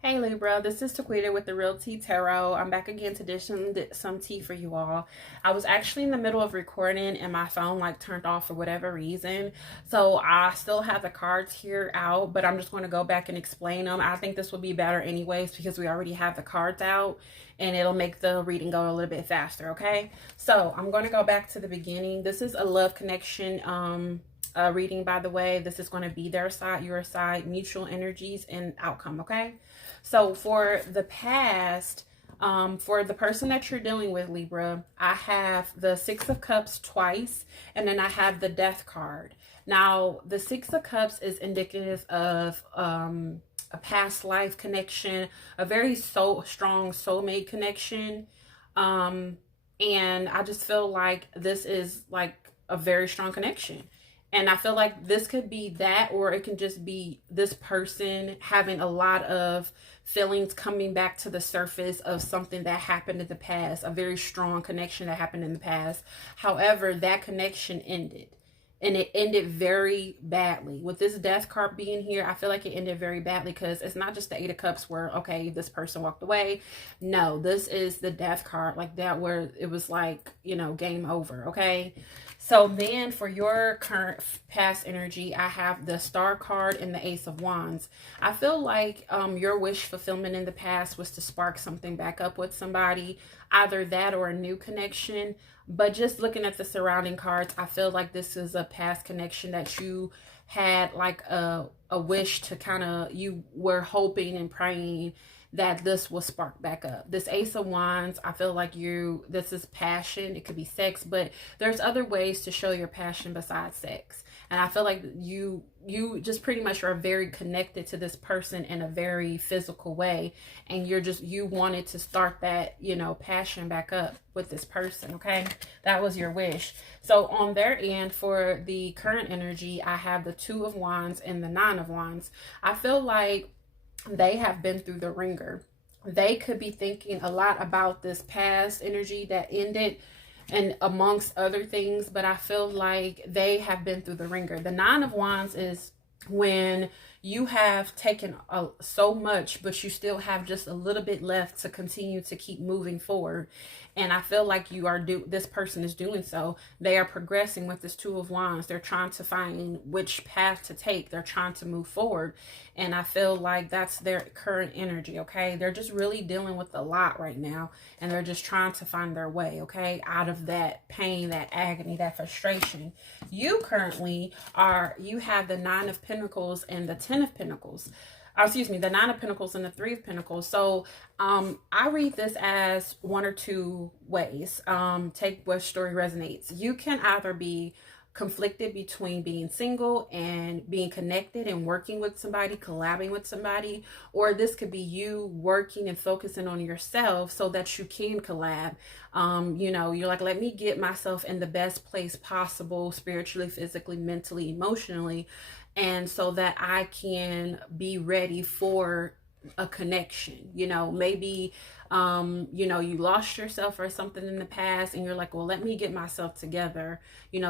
Hey Libra, this is Taquita with the Real Tea Tarot. I'm back again to dish some tea for you all. I was actually in the middle of recording and my phone turned off for whatever reason. So I still have the cards here out, but I'm just going to go back and explain them. I think this will be better anyways because we already have the cards out and it'll make the reading go a little bit faster, okay? So I'm going to go back to the beginning. This is a love connection reading, by the way. This is going to be their side, your side, mutual energies and outcome, okay? So for the past, for the person that you're dealing with, Libra, I have the Six of Cups twice, and then I have the Death card. Now, the Six of Cups is indicative of a past life connection, a very strong soulmate connection. And I just feel like this is like a very strong connection. And I feel like this could be that, or it can just be this person having a lot of feelings coming back to the surface of something that happened in the past, a very strong connection that happened in the past. However, that connection ended. And it ended very badly. With this Death card being here, I feel like it ended very badly because it's not just the Eight of Cups where, okay, this person walked away. No, this is the Death card like that where it was like, game over, okay? So then for your current past energy, I have the Star card and the Ace of Wands. I feel like your wish fulfillment in the past was to spark something back up with somebody, either that or a new connection. But just looking at the surrounding cards, I feel like this is a past connection that you had like a wish to you were hoping and praying that this will spark back up. This Ace of Wands, I feel like this is passion. It could be sex, but there's other ways to show your passion besides sex. And I feel like you just pretty much are very connected to this person in a very physical way. And you wanted to start that, passion back up with this person, okay? That was your wish. So on their end, for the current energy, I have the Two of Wands and the Nine of Wands. I feel like they have been through the ringer. They could be thinking a lot about this past energy that ended and amongst other things, but I feel like they have been through the ringer. The Nine of Wands is when you have taken so much, but you still have just a little bit left to continue to keep moving forward. And I feel like this person is doing so. They are progressing with this Two of Wands. They're trying to find which path to take. They're trying to move forward. And I feel like that's their current energy, okay? They're just really dealing with a lot right now. And they're just trying to find their way, okay? Out of that pain, that agony, that frustration. You currently you have the Nine of Pentacles and the Ten of Pentacles. The Nine of Pentacles and the Three of Pentacles. So I read this as one or two ways. Take what story resonates. You can either be conflicted between being single and being connected and working with somebody, collabing with somebody, or this could be you working and focusing on yourself so that you can collab. You're like, let me get myself in the best place possible, spiritually, physically, mentally, emotionally, and so that I can be ready for a connection. Maybe you lost yourself or something in the past and you're like, well, let me get myself together,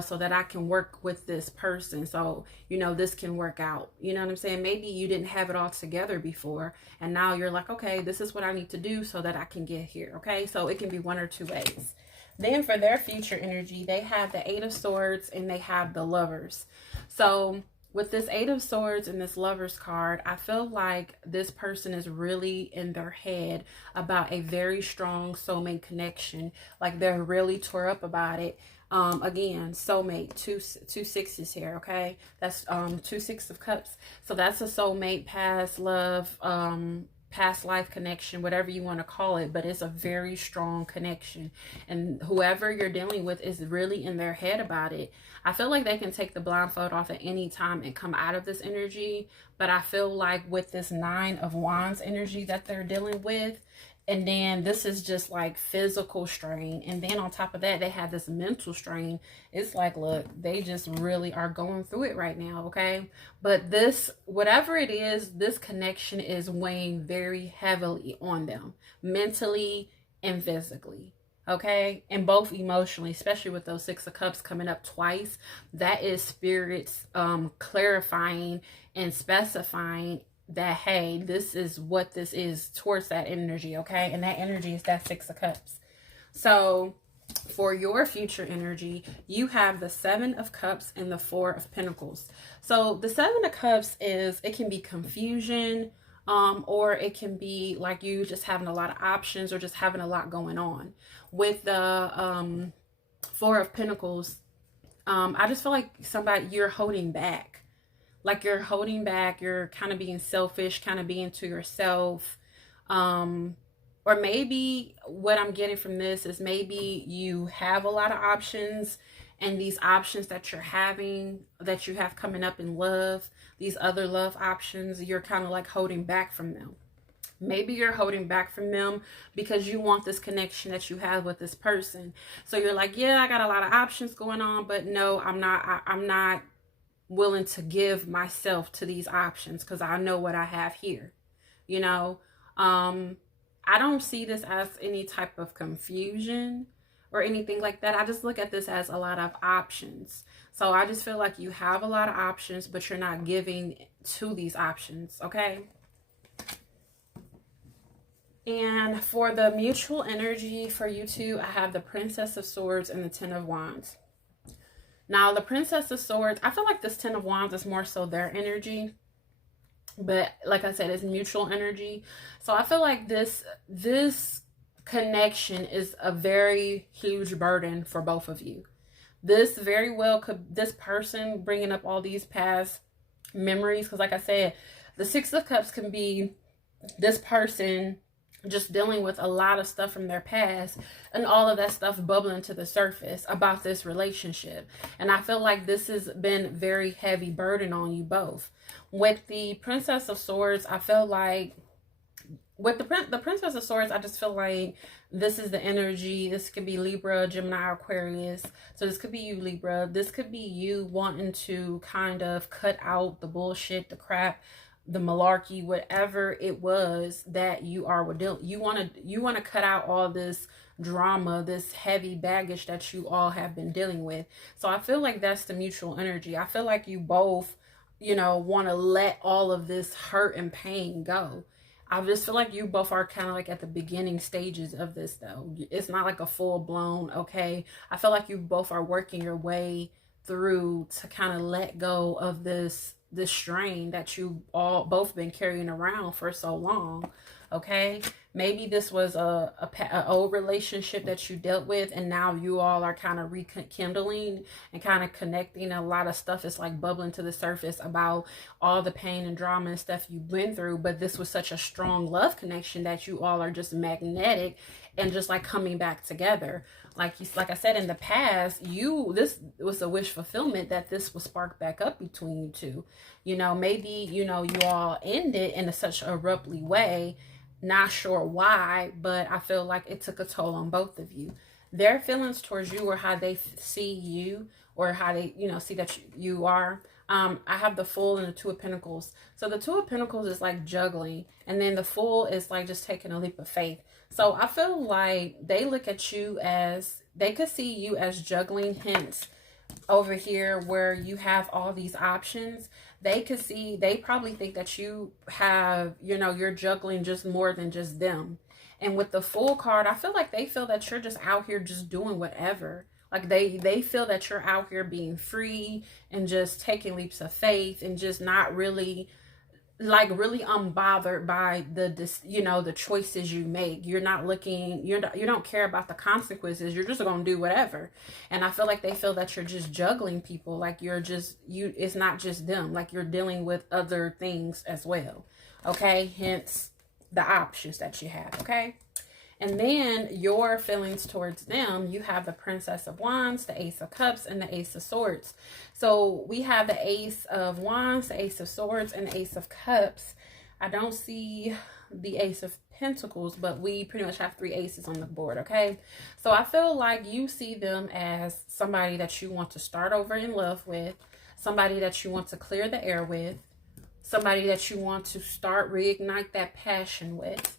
so that I can work with this person, so this can work out. You know what I'm saying? Maybe you didn't have it all together before and now you're like, okay, this is what I need to do so that I can get here. Okay, so it can be one or two ways. Then for their future energy, they have the Eight of Swords and they have the Lovers. So with this Eight of Swords and this Lovers card, I feel like this person is really in their head about a very strong soulmate connection. Like they're really tore up about it. Again, soulmate, two sixes here, okay? That's 2 6 of Cups. So that's a soulmate, past love, past life connection, whatever you want to call it, but it's a very strong connection. And whoever you're dealing with is really in their head about it. I feel like they can take the blindfold off at any time and come out of this energy, but I feel like with this Nine of Wands energy that they're dealing with, and then this is just like physical strain, and then on top of that they have this mental strain. It's like, look, they just really are going through it right now, okay? But this, whatever it is, this connection is weighing very heavily on them, mentally and physically, okay? And both emotionally, especially with those Six of Cups coming up twice. That is spirits clarifying and specifying that, hey, this is what this is towards that energy, okay? And that energy is that Six of Cups. So for your future energy, you have the Seven of Cups and the Four of Pentacles. So the Seven of Cups is, it can be confusion, or it can be like you just having a lot of options or just having a lot going on. With the Four of Pentacles, I just feel like you're holding back. Like you're holding back, you're kind of being selfish, kind of being to yourself. Or maybe what I'm getting from this is maybe you have a lot of options, and these options that you're having, that you have coming up in love, these other love options, you're kind of like holding back from them. Maybe you're holding back from them because you want this connection that you have with this person. So you're like, yeah, I got a lot of options going on, but no, I'm not willing to give myself to these options because I know what I have here. You know, I don't see this as any type of confusion or anything like that. I just look at this as a lot of options. So I just feel like you have a lot of options, but you're not giving to these options, okay? And for the mutual energy for you two, I have the Princess of Swords and the Ten of Wands. Now, the Princess of Swords, I feel like this Ten of Wands is more so their energy. But like I said, it's mutual energy. So I feel like this connection is a very huge burden for both of you. This very well could, this person bringing up all these past memories, because like I said, the Six of Cups can be this person just dealing with a lot of stuff from their past, and all of that stuff bubbling to the surface about this relationship. And I feel like this has been very heavy burden on you both. With the Princess of Swords, I feel like with the Princess of Swords, I just feel like this is the energy. This could be Libra, Gemini, Aquarius. So this could be you, Libra. This could be you wanting to kind of cut out the bullshit, the crap, the malarkey, whatever it was that you are dealing. You want to cut out all this drama, this heavy baggage that you all have been dealing with. So I feel like that's the mutual energy. I feel like you both, want to let all of this hurt and pain go. I just feel like you both are kind of like at the beginning stages of this, though. It's not like a full blown, okay. I feel like you both are working your way through to kind of let go of this strain that you all both been carrying around for so long. Okay, maybe this was a old relationship that you dealt with, and now you all are kind of rekindling and kind of connecting. A lot of stuff is like bubbling to the surface about all the pain and drama and stuff you've been through, but this was such a strong love connection that you all are just magnetic and just like coming back together. Like I said, in the past, this was a wish fulfillment that this was sparked back up between you two. Maybe, you all ended in such abruptly way. Not sure why, but I feel like it took a toll on both of you. Their feelings towards you, or how they see you, or how they, see that you are. I have the Fool and the Two of Pentacles. So the Two of Pentacles is like juggling, and then the Fool is like just taking a leap of faith. So I feel like they look at you as, they could see you as juggling, hence over here where you have all these options. They probably think that you have, you're juggling just more than just them. And with the Fool card, I feel like they feel that you're just out here just doing whatever. Like they feel that you're out here being free and just taking leaps of faith and just not really, like really unbothered by the choices you make. You're not looking, you don't care about the consequences. You're just going to do whatever. And I feel like they feel that you're just juggling people. Like it's not just them. Like you're dealing with other things as well. Okay. Hence the options that you have. Okay. And then your feelings towards them, you have the Princess of Wands, the Ace of Cups, and the Ace of Swords. So we have the Ace of Wands, the Ace of Swords, and the Ace of Cups. I don't see the Ace of Pentacles, but we pretty much have 3 aces on the board, okay? So I feel like you see them as somebody that you want to start over in love with, somebody that you want to clear the air with, somebody that you want to start reignite that passion with.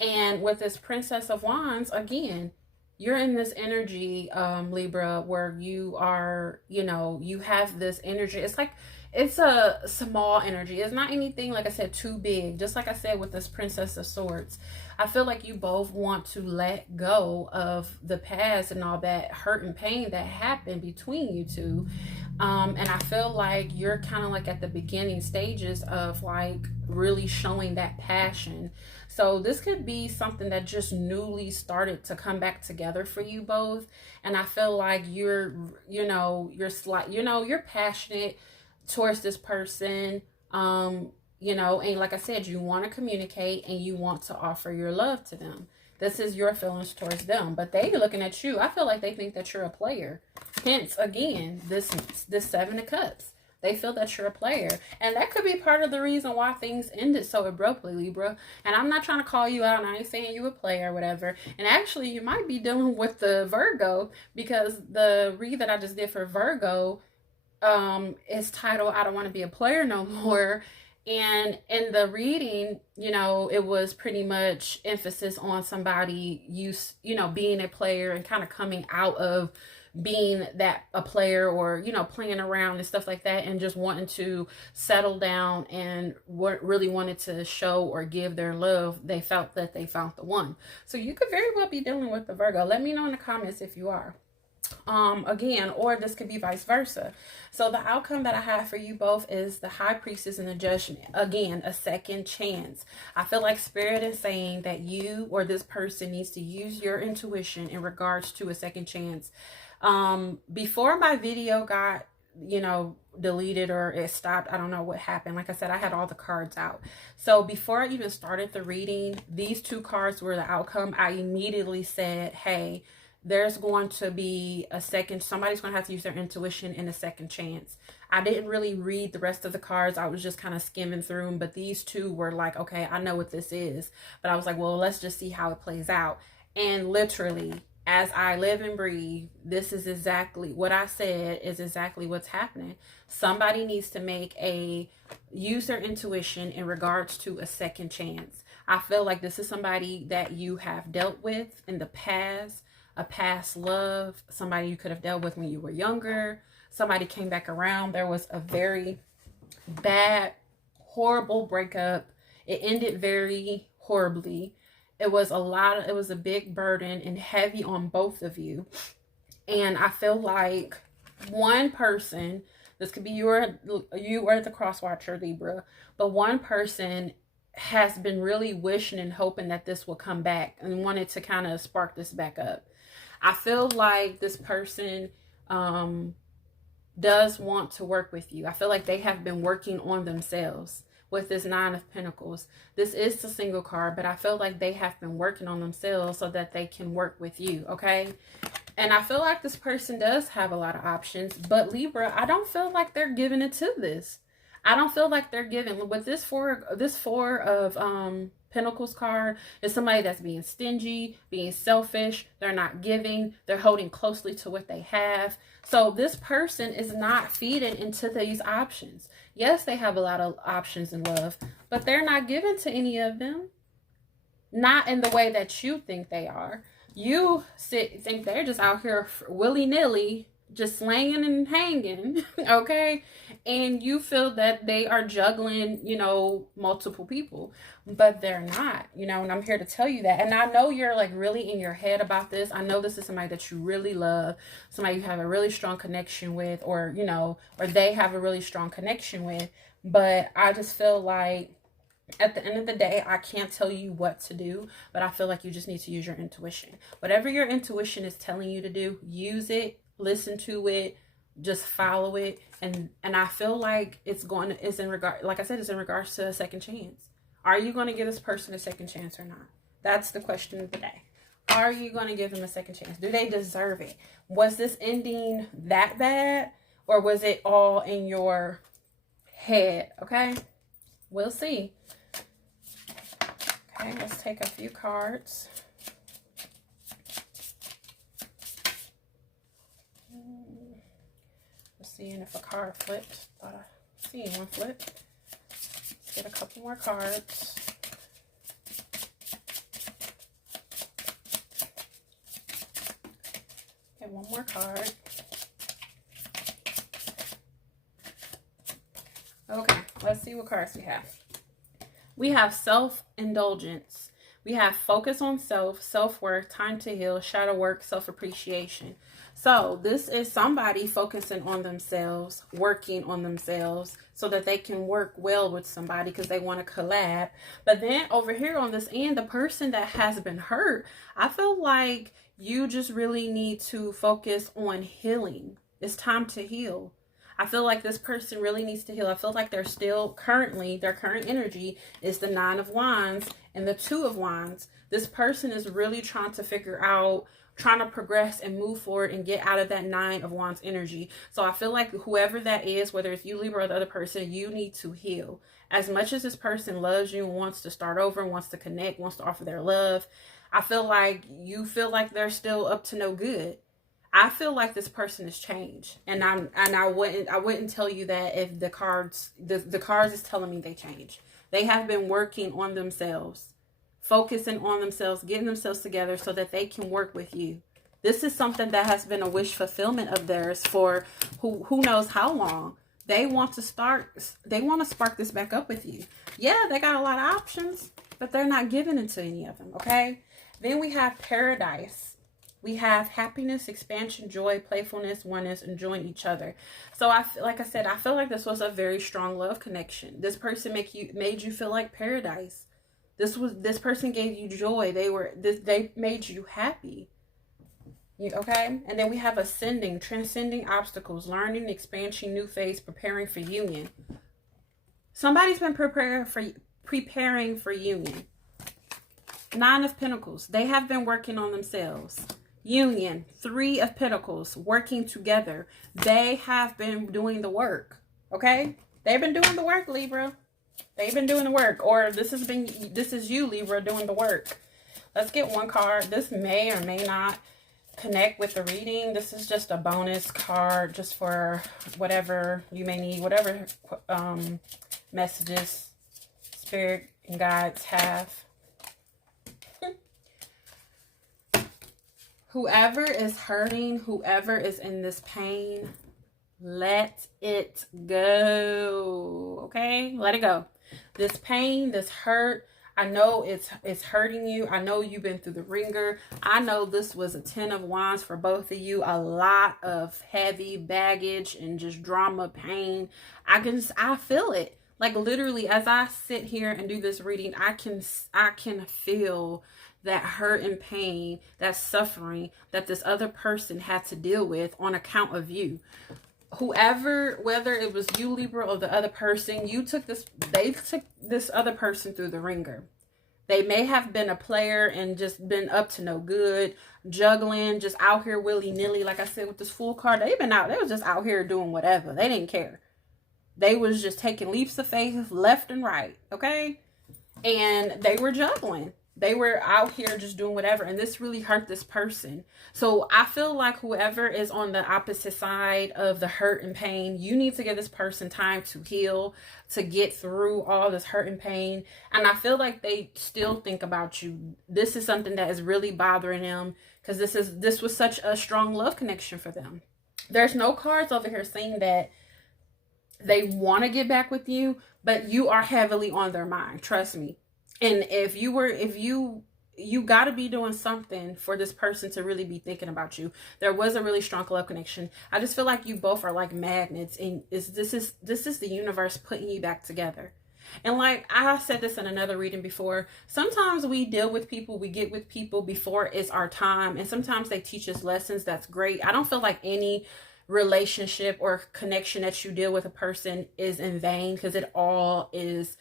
And with this Princess of Wands, again, you're in this energy, Libra, where you are, you have this energy. It's like it's a small energy. It's not anything, like I said, too big. Just like I said with this Princess of Swords, I feel like you both want to let go of the past and all that hurt and pain that happened between you two. And I feel like you're kind of like at the beginning stages of like really showing that passion. So this could be something that just newly started to come back together for you both. And I feel like you're passionate towards this person. And like I said, you want to communicate and you want to offer your love to them. This is your feelings towards them, but they looking at you. I feel like they think that you're a player. Hence, again, this Seven of Cups. They feel that you're a player. And that could be part of the reason why things ended so abruptly, Libra. And I'm not trying to call you out, and I ain't saying you a player or whatever. And actually, you might be dealing with the Virgo, because the read that I just did for Virgo is titled, I Don't Want to Be a Player No More. And in the reading, it was pretty much emphasis on somebody being a player and kind of coming out of being that a player, or playing around and stuff like that, and just wanting to settle down and really wanted to show or give their love. They felt that they found the one. So you could very well be dealing with the Virgo. Let me know in the comments if you are. Again, or this could be vice versa. So the outcome that I have for you both is the High Priestess and the Judgment. Again, a second chance. I feel like Spirit is saying that you or this person needs to use your intuition in regards to a second chance. Before my video got deleted or it stopped, I don't know what happened. Like I said, I had all the cards out. So before I even started the reading, these two cards were the outcome. I immediately said, hey, there's going to be somebody's going to have to use their intuition in a second chance. I didn't really read the rest of the cards. I was just kind of skimming through them, but these two were like, okay, I know what this is. But I was like, well, let's just see how it plays out. And literally, as I live and breathe, this is exactly what I said is exactly what's happening. Somebody needs to use their intuition in regards to a second chance. I feel like this is somebody that you have dealt with in the past, a past love, somebody you could have dealt with when you were younger. Somebody came back around. There was a very bad, horrible breakup. It ended very horribly. It was a big burden and heavy on both of you. And I feel like one person, this could be you or the cross watcher, Libra, but one person has been really wishing and hoping that this will come back and wanted to kind of spark this back up. I feel like this person does want to work with you. I feel like they have been working on themselves with this Nine of Pentacles. This is the single card, but I feel like they have been working on themselves so that they can work with you, okay? And I feel like this person does have a lot of options, but Libra, I don't feel like they're giving it to this. I don't feel like they're giving. With this four of Pentacles card is somebody that's being stingy, being selfish. They're not giving. They're holding closely to what they have. So this person is not feeding into these options. Yes, they have a lot of options in love, but they're not giving to any of them. Not in the way that you think they are. You think they're just out here willy-nilly, just slanging and hanging, okay? And you feel that they are juggling, multiple people, but they're not, and I'm here to tell you that. And I know you're like really in your head about this. I know this is somebody that you really love, somebody you have a really strong connection with, or, or they have a really strong connection with. But I just feel like at the end of the day, I can't tell you what to do, but I feel like you just need to use your intuition. Whatever your intuition is telling you to do, use it. Listen to it, just follow it, and I feel like it's in regards to a second chance. Are you going to give this person a second chance or not? That's the question of the day. Are you going to give them a second chance? Do they deserve it? Was this ending that bad, or was it all in your head? Okay, we'll see. Okay, let's take a few cards. Seeing if a card flipped. Thought I seen one flip. Let's get a couple more cards. Get one more card. see what cards we have. We have self-indulgence. We have focus on self, self-worth, time to heal, shadow work, self-appreciation. So this is somebody focusing on themselves, working on themselves so that they can work well with somebody because they want to collab. But then over here on this end, the person that has been hurt, I feel like you just really need to focus on healing. It's time to heal. I feel like this person really needs to heal. I feel like they're still currently, their current energy is the 9 of Wands and the 2 of Wands. This person is really trying to figure out, trying to progress and move forward and get out of that 9 of Wands energy. So I feel like whoever that is, whether it's you, Libra, or the other person, you need to heal. As much as this person loves you and wants to start over and wants to connect, wants to offer their love, I feel like you feel like they're still up to no good. I feel like this person has changed, and I wouldn't tell you that if the cards is telling me they changed. They have been working on themselves, focusing on themselves, getting themselves together so that they can work with you. This is something that has been a wish fulfillment of theirs for who knows how long. They want to spark this back up with you. Yeah, they got a lot of options, but they're not giving it to any of them. Okay. Then we have paradise. We have happiness, expansion, joy, playfulness, oneness, enjoying each other. So like I said, I feel like this was a very strong love connection. This person made you feel like paradise. This person gave you joy. They made you happy. Okay? And then we have ascending, transcending obstacles, learning, expansion, new phase, preparing for union. Somebody's been preparing for union. 9 of Pentacles. They have been working on themselves. Union, 3 of Pentacles, working together. They have been doing the work. Okay? They've been doing the work, Libra. They've been doing the work. Or this is you, Libra, doing the work. Let's get one card. This may or may not connect with the reading. This is just a bonus card just for whatever you may need, whatever messages Spirit and guides have. Whoever is hurting, whoever is in this pain, let it go. Okay? Let it go. This pain, this hurt, I know it's hurting you. I know you've been through the ringer. I know this was a 10 of Wands for both of you. A lot of heavy baggage and just drama, pain. I feel it. Like literally as I sit here and do this reading, I can feel that hurt and pain, that suffering that this other person had to deal with on account of you. Whoever, whether it was you, Libra, or the other person, they took this other person through the ringer. They may have been a player and just been up to no good, juggling, just out here willy-nilly. Like I said, with this Fool card, they was just out here doing whatever. They didn't care. They was just taking leaps of faith left and right, okay? And they were juggling. They were out here just doing whatever, and this really hurt this person. So I feel like whoever is on the opposite side of the hurt and pain, you need to give this person time to heal, to get through all this hurt and pain. And I feel like they still think about you. This is something that is really bothering them because this was such a strong love connection for them. There's no cards over here saying that they want to get back with you, but you are heavily on their mind. Trust me. And if you got to be doing something for this person to really be thinking about you. There was a really strong love connection. I just feel like you both are like magnets, and this is the universe putting you back together. And like I said this in another reading before, sometimes we deal with people, we get with people before it's our time, and sometimes they teach us lessons. That's great. I don't feel like any relationship or connection that you deal with a person is in vain, because it all is,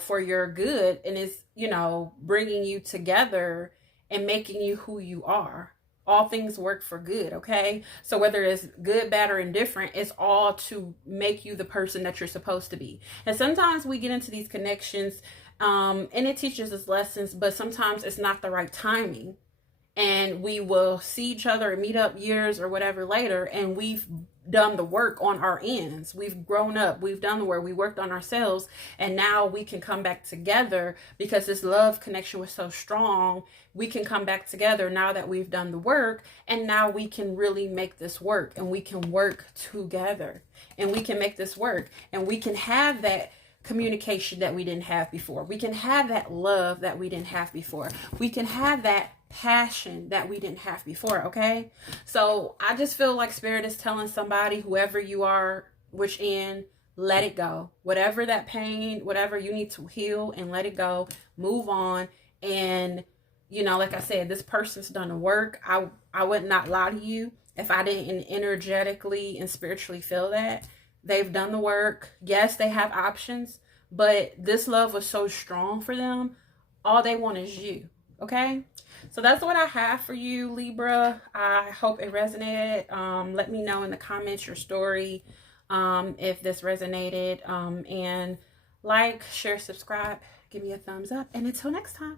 for your good, and it's, bringing you together and making you who you are. All things work for good, okay? So whether it's good, bad, or indifferent, it's all to make you the person that you're supposed to be. And sometimes we get into these connections, and it teaches us lessons, but sometimes it's not the right timing. And we will see each other and meet up years or whatever later, and we've done the work on our ends. We've grown up, we've done the work, we worked on ourselves, and now we can come back together because this love connection was so strong. We can come back together now that we've done the work, and now we can really make this work, and we can work together, and we can make this work, and we can have that communication that we didn't have before. We can have that love that we didn't have before. We can have that passion that we didn't have before. Okay, so I just feel like Spirit is telling somebody, whoever you are, which end, let it go. Whatever that pain, whatever you need to heal, and let it go, move on. And you know, like I said, this person's done the work. I would not lie to you if I didn't energetically and spiritually feel that they've done the work. Yes, they have options, but this love was so strong for them. All they want is you. Okay, so that's what I have for you, Libra. I hope it resonated. Let me know in the comments your story, if this resonated. And like, share, subscribe, give me a thumbs up. And until next time.